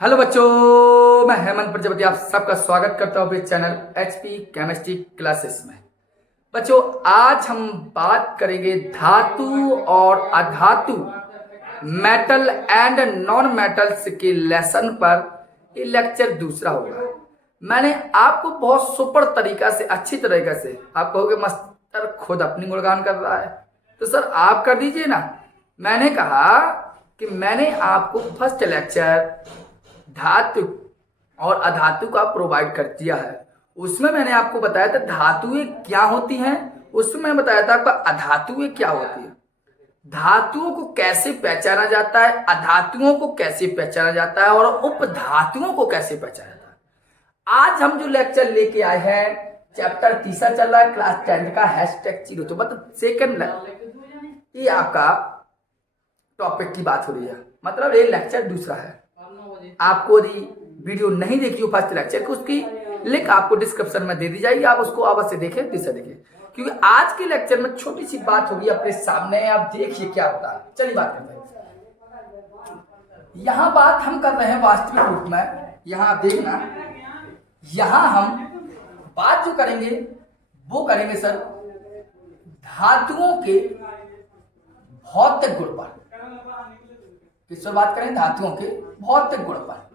Hello बच्चों, मैं हेमंत प्रजापति आप सबका स्वागत करता हूं अपने चैनल एचपी केमिस्ट्री क्लासेस में। बच्चों, आज हम बात करेंगे धातु और अधातु, मेटल एंड नॉन मेटल्स के लेसन पर। ये लेक्चर दूसरा होगा। मैंने आपको बहुत सुपर तरीका से, अच्छी तरीके से, आप कहोगे मास्टर खुद अपनी गुणगान कर रहा है, तो सर आप कर दीजिए ना। मैंने कहा कि मैंने आपको फर्स्ट लेक्चर धातु और अधातु का प्रोवाइड कर दिया है। उसमें मैंने आपको बताया था धातुएं क्या होती हैं, उसमें मैंने बताया था आपका अधातुएं क्या होती है, धातुओं को कैसे पहचाना जाता है, अधातुओं को कैसे पहचाना जाता है और उपधातुओं को कैसे पहचाना जाता है। आज हम जो लेक्चर लेके आए हैं, चैप्टर तीसरा चल रहा है क्लास 10 का, हैशटैग 0, तो मतलब सेकंड, ये आपका टॉपिक की बात हो रही है, मतलब ये लेक्चर दूसरा है। आपको यदि वीडियो नहीं देखी हो फर्स्ट लेक्चर की, उसकी लिंक आपको डिस्क्रिप्शन में दे दी जाएगी, आप उसको अवश्य देखें, तीसरा देखें, क्योंकि आज के लेक्चर में छोटी सी बात होगी अपने सामने। आप देखिए क्या होता है। चलिए बात करते हैं। यहां बात हम कर रहे हैं वास्तविक रूप में। यहां आप देखना, यहां हम बात जो करेंगे वो करेंगे सर धातुओं के भौतिक गुण पर। किस पर बात करें? धातुओं के भौतिक गुण पर।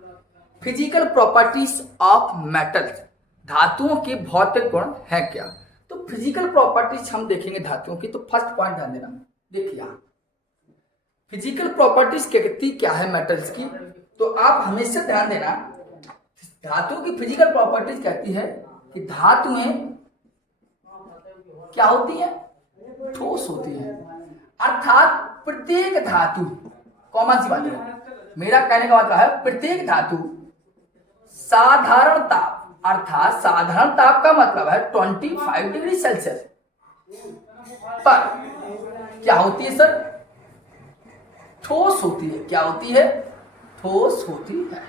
फिजिकल प्रॉपर्टीज ऑफ मेटल्स, धातुओं के भौतिक गुण है क्या? तो फिजिकल प्रॉपर्टीज हम देखेंगे धातुओं की। तो फर्स्ट पॉइंट ध्यान देना, देखिए यहां फिजिकल प्रॉपर्टीज क्या है मेटल्स की, तो आप हमेशा ध्यान देना। धातुओं की फिजिकल प्रॉपर्टीज कहती है कि धातुएं क्या होती है? ठोस होती है। अर्थात प्रत्येक धातु, कॉमन सी बात है, मेरा कहने का मतलब है प्रत्येक धातु साधारण ताप, अर्थात साधारण ताप का मतलब है 25 डिग्री सेल्सियस पर क्या होती है सर? ठोस होती है। क्या होती है? ठोस होती है।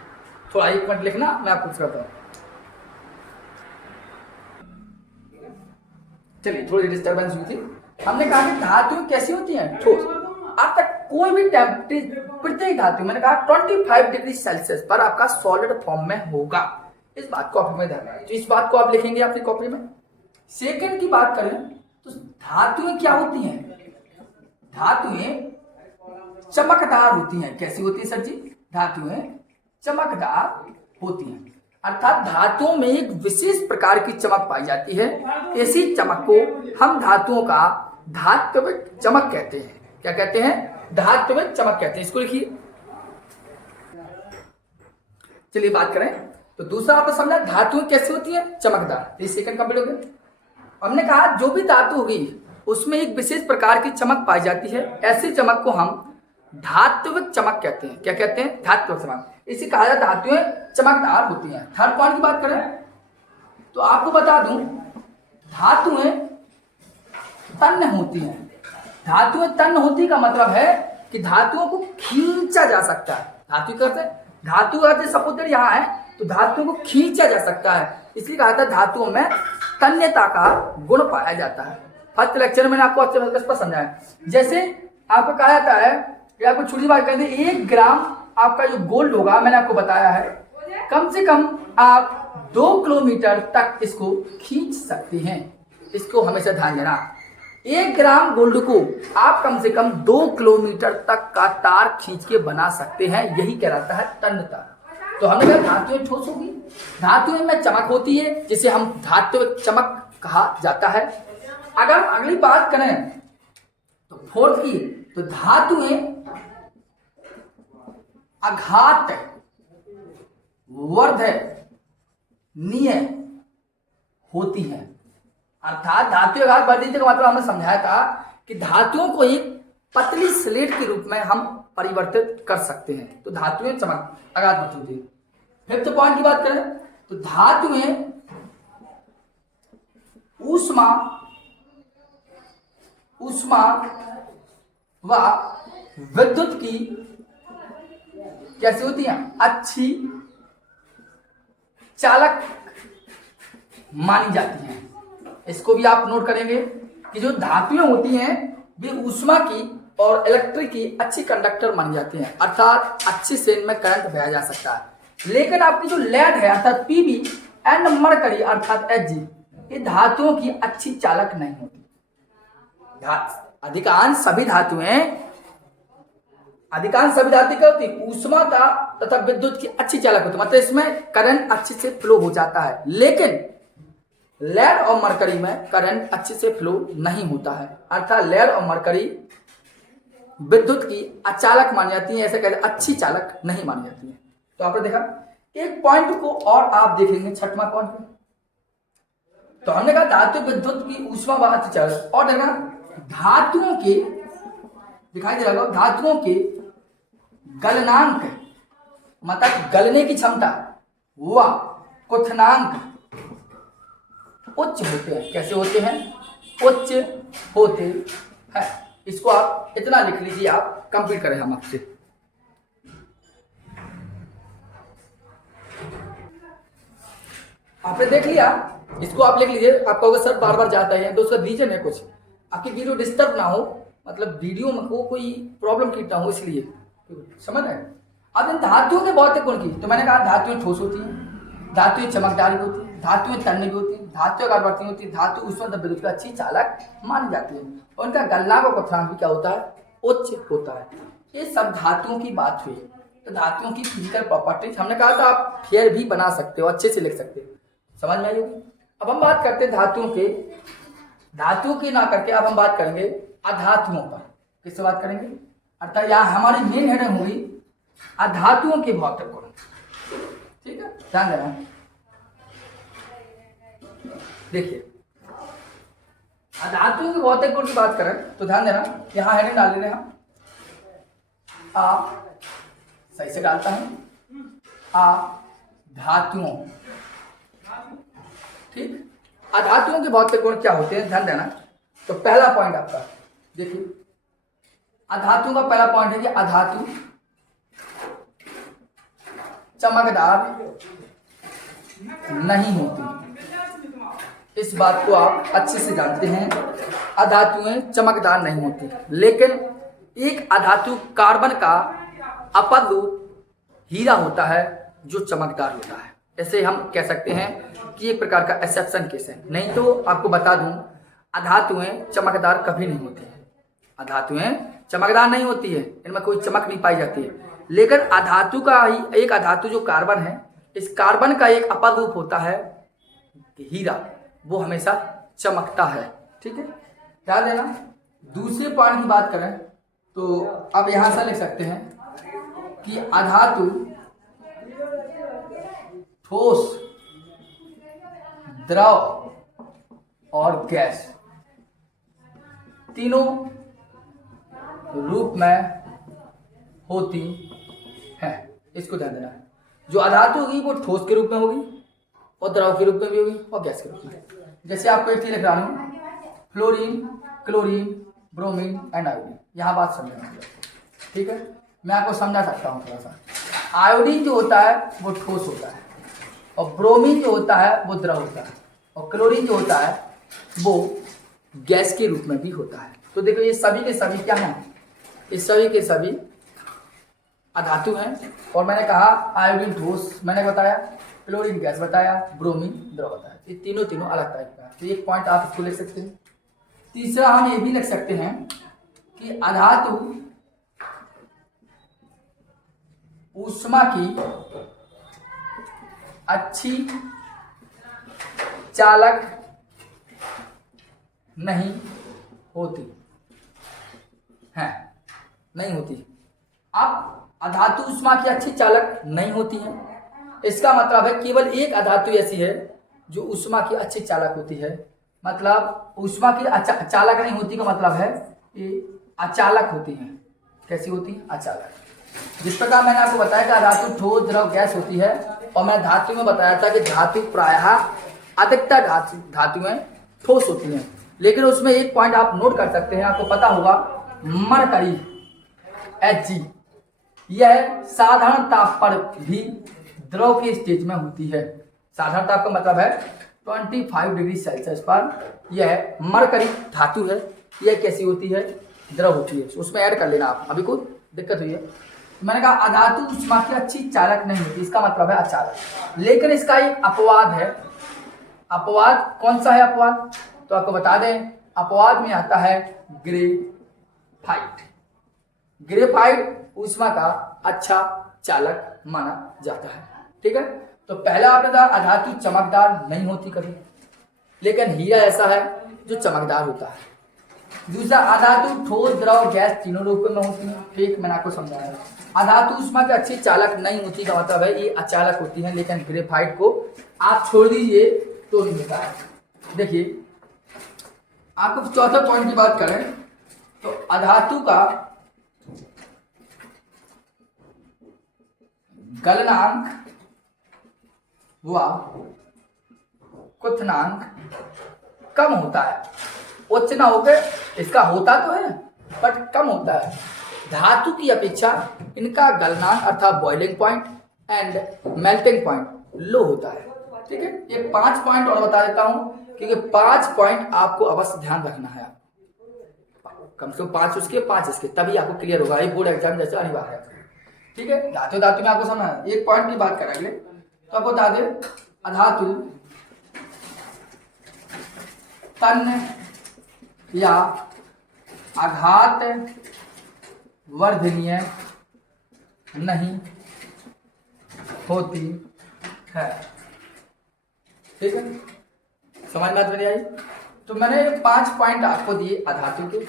थोड़ा एक मिनट लिखना, मैं आपको करता हूं। चलिए, थोड़ी डिस्टर्बेंस हुई थी। हमने कहा कि धातुएं कैसी होती हैं? ठोस। अब तक कोई भी टेम्परेचर प्रत्येक धातु, मैंने कहा 25 डिग्री सेल्सियस पर आपका सॉलिड फॉर्म में होगा। इस बात को कॉपी में ध्यान रखना, तो इस बात को आप लिखेंगे अपनी कॉपी में। सेकंड की बात करें तो धातुएं क्या होती हैं? धातुएं चमकदार होती हैं। कैसी होती है सर जी? धातुएं चमकदार होती हैं, अर्थात धातुओं में एक विशेष प्रकार की चमक पाई जाती है। ऐसी चमक को हम धातुओं का धात्विक चमक कहते हैं। क्या कहते हैं? धात्विक चमक कहते हैं। इसको लिखिए। चलिए बात करें तो दूसरा आपने समझा धातुएं कैसी होती हैं? चमकदार। ये सेकंड कंप्लीट हो गया। हमने कहा जो भी धातु होगी उसमें एक विशेष प्रकार की चमक पाई जाती है। ऐसी चमक को हम धात्विक चमक कहते हैं। क्या कहते हैं? धात्विक चमक। इसी कहा जाता है धातुएं चमकदार होती हैं। थर्ड पॉइंट की बात करें तो आपको बता दूं, धातुएं तन्य होती हैं। धातुएं तन्य होती का मतलब है कि धातुओं को खींचा जा सकता है। धातु कहते हैं, धातु अगर सपोज यहाँ है तो धातुओं को खींचा जा सकता है, इसलिए कहा था धातुओं में तन्यता का गुण पाया जाता है। फर्स्ट लेक्चर में मैंने आपको अच्छे से समझाया। जैसे आपको कहा जाता है कि आपको छोटी बात कहते हैं, 1 ग्राम आपका जो गोल्ड होगा, मैंने आपको बताया है, कम से कम आप 2 किलोमीटर तक इसको खींच सकते हैं। इसको हमेशा ध्यान देना। 1 ग्राम गोल्ड को आप कम से कम 2 किलोमीटर तक का तार खींच के बना सकते हैं। यही कहलाता है तन्यता। तो हमने कहा धातुएं ठोस होगी, धातुएं में चमक होती है, जिसे हम धात्विक चमक कहा जाता है। अगर अगली बात करें तो फोर्थ की, तो धातुएं अघात वर्धनीय होती हैं। अर्थात धातु आघात वर्धनीय का मतलब हमने समझाया था कि धातुओं को एक पतली स्लेट के रूप में हम परिवर्तित कर सकते हैं। तो धातुएं चमक आघात वर्धनीय होती है। फिफ्थ पॉइंट की बात करें तो धातुएं ऊष्मा व विद्युत की कैसी होती हैं? अच्छी चालक मानी जाती हैं। इसको भी आप नोट करेंगे कि जो धातुएं होती हैं वे ऊष्मा की और इलेक्ट्रिक की अच्छी कंडक्टर मानी जाती हैं, अर्थात अच्छी से इनमें करंट बहाया जा सकता है। लेकिन आपकी जो लेड है अर्थात पीबी एंड मरकरी अर्थात एच जी, ये धातुओं की अच्छी चालक नहीं होती। अधिकांश सभी धातुएं क्या होती, ऊष्मा का तथा विद्युत की अच्छी चालक होती है, मतलब इसमें करंट अच्छे से फ्लो हो जाता है। लेकिन लेड और मरकरी में करंट अच्छे से फ्लो नहीं होता है, अर्थात लेड और मरकरी विद्युत की अचालक मानी जाती है, ऐसे कहते अच्छी चालक नहीं मानी जाती है। तो आपने देखा एक पॉइंट को और आप देखेंगे, छठवां पॉइंट, तो हमने कहा धातु विद्युत की ऊष्मा व अति चालक, और देखा धातुओं के, दिखाई दे रहा होगा, धातुओं के गलनांक मतलब गलने की क्षमता व क्वथनांक उच्च होते हैं। कैसे होते हैं? उच्च होते हैं। इसको आप इतना लिख लीजिए, आप कंप्लीट करें हम आपसे। आपने देख लिया, इसको आप लिख लीजिए। आप कहोगे सर बार बार जाता है, तो उसका रीजन है कुछ, आपकी वीडियो डिस्टर्ब ना हो, मतलब वीडियो में कोई प्रॉब्लम की ना हो, इसलिए समझ रहे हैं। अब इन धातुओं के भौतिक गुण की, तो मैंने कहा धातुएं ठोस होती हैं, धातुएं चमकदार होती है, धातुएं तन्य भी होती है, धातुएं कार्बनिक होती है, धातु ऊष्मा विद्युत का अच्छी चालक मानी जाती है, और उनका गलनांक और क्वथनांक भी क्या होता है? उच्च होता है। ये सब धातुओं की बात हुई। तो धातुओं की फिजिकल प्रॉपर्टीज हमने कहा था, आप फेयर भी बना सकते हो, अच्छे से लिख सकते हो, समझ में आई होगी। अब हम बात करते हैं धातुओं की ना करके अब हम बात करेंगे अधातुओं पर। किससे बात करेंगे? अर्थात यहाँ हमारी मेन हेडिंग होगी अधातुओं के भौतिक गुण। ठीक है, ध्यान देना। देखिए अधातुओं के भौतिक गुण की बात करें तो ध्यान देना, यहाँ हेडिंग डाल लेना हम, सही से डालता है धातुओं। ठीक, अधातुओं के भौतिक गुण क्या होते हैं, ध्यान देना। तो पहला पॉइंट आपका देखिए, अधातुओं का पहला पॉइंट है कि अधातु चमकदार नहीं होती। इस बात को आप अच्छे से जानते हैं, अधातुएं चमकदार नहीं होती। लेकिन एक अधातु कार्बन का अपर रूप हीरा होता है जो चमकदार होता है। ऐसे हम कह सकते हैं कि एक प्रकार का एक्सेप्शन केस है। नहीं तो आपको बता दूं, अधातुएं चमकदार कभी नहीं होती है। अधातुएं चमकदार नहीं होती है, इनमें कोई चमक नहीं पाई जाती है। लेकिन अधातु का ही एक अधातु जो कार्बन है, इस कार्बन का एक अपर रूप होता है हीरा, वो हमेशा चमकता है। ठीक है, ध्यान देना। दूसरे पॉइंट की बात करें तो अब यहां से लिख सकते हैं कि अधातु ठोस, द्रव और गैस तीनों रूप में होती है। इसको ध्यान देना है। जो अधातु होगी वो ठोस के रूप में होगी, और द्रव के रूप में भी होगी, और गैस के रूप में। जैसे आपको एक चीज लिख रहा हूं, fluorine, chlorine, bromine and iodine. यहां बात समझना। ठीक है, मैं आपको समझा सकता हूं थोड़ा सा। आयोडीन जो होता है वो ठोस होता है, और ब्रोमीन जो होता है वो द्रव होता है, और क्लोरीन जो होता है वो गैस के रूप में भी होता है। तो देखो ये सभी के सभी क्या हैं? इस सभी के सभी अधातु हैं। और मैंने कहा आयोडीन ठोस मैंने बताया, क्लोरीन गैस बताया, ब्रोमीन द्रव बताया। ये तीनों अलग टाइप का है। तो एक पॉइंट आप इसको लिख सकते हैं। तीसरा हम ये भी लिख सकते हैं कि अधातु ऊष्मा की अच्छी चालक नहीं होती है, नहीं होती। अब अधातु ऊष्मा की अच्छी चालक नहीं होती है, इसका मतलब है केवल एक अधातु ऐसी है जो ऊष्मा की अच्छी चालक होती है। मतलब ऊष्मा की चालक नहीं होती का मतलब है ये अचालक होती है। कैसी होती है? अचालक। जिस प्रकार मैंने आपको बताया कि धातु ठोस, द्रव, गैस होती है, और मैंने धातु में बताया था कि धातु प्रायः अधिकतर धातुएं ठोस होती हैं। लेकिन उसमें एक पॉइंट आप नोट कर सकते हैं, आपको पता होगा मरकरी Hg, यह साधारण ताप पर भी द्रव के स्टेज में होती है। साधारण ताप का मतलब है 25 डिग्री सेल्सियस पर यह मरकरी धातु है। यह कैसी होती है? द्रव होती है। उसमें ऐड कर लेना आप, अभी कोई दिक्कत हुई है मैंने कहा अधातु ऊष्मा की अच्छी चालक नहीं होती, इसका मतलब है अचालक। लेकिन इसका एक अपवाद है। अपवाद कौन सा है अपवाद? तो आपको बता दें, अपवाद में आता है ग्रेफाइट। ग्रेफाइट ऊष्मा का अच्छा चालक माना जाता है। ठीक है, तो पहला आपने कहा अधातु चमकदार नहीं होती कभी, लेकिन हीरा ऐसा है जो चमकदार होता है। दूसरा, अधातु ठोस, द्रव, गैस तीनों रूपों में होती है। ठीक, मैंने आपको समझाया। अधातु ऊष्मा की अच्छी चालक नहीं होती का मतलब है ये अचालक होती है, लेकिन ग्रेफाइट को आप छोड़ दीजिए तो नहीं होता है। देखिए, आपको चौथे पॉइंट की बात करें तो अधातु का गलनांक व क्वथनांक कम होता है। उच्च ना होकर, इसका होता तो है बट कम होता है। धातु की अपेक्षा इनका गलनांक अर्थात boiling point and melting point low होता है। ठीक है, ये 5 पॉइंट और बता देता हूं, क्योंकि 5 पॉइंट आपको अवश्य ध्यान रखना है। कम से कम 5 उसके 5 इसके, तभी आपको क्लियर होगा। ये बोर्ड एग्जाम जैसे अनिवार्य है। ठीक है, धातु धातु में आपको समझना है। एक पॉइंट की बात करेंगे तो आपको बता दें, अधातु तन्य या आघात वर्धनीय नहीं होती है। ठीक है, समझ में बनी आई? तो मैंने 5 पॉइंट आपको दिए अधातु के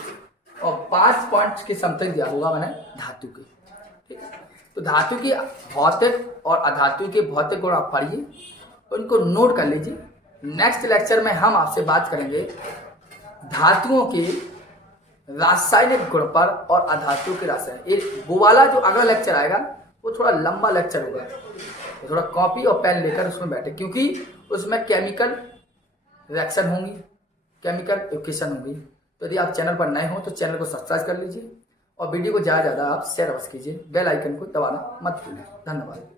और 5 पॉइंट के समथिंग दिया होगा मैंने धातु के। ठीक है, तो धातु की भौतिक और अधातु के भौतिक गुण आप पढ़िए, उनको नोट कर लीजिए। नेक्स्ट लेक्चर में हम आपसे बात करेंगे धातुओं के रासायनिक गुण पर और अधातु के रासायनिक। वो वाला जो अगला लेक्चर आएगा वो थोड़ा लंबा लेक्चर होगा, तो थोड़ा कॉपी और पेन लेकर उसमें बैठे, क्योंकि उसमें केमिकल रिएक्शन होंगी, केमिकल इक्वेशन होंगी। तो यदि आप चैनल पर नए हो तो चैनल को सब्सक्राइब कर लीजिए और वीडियो को ज़्यादा से ज़्यादा आप शेयर अवश्य कीजिए। बेल आइकन को दबाना मत भूलिए। धन्यवाद।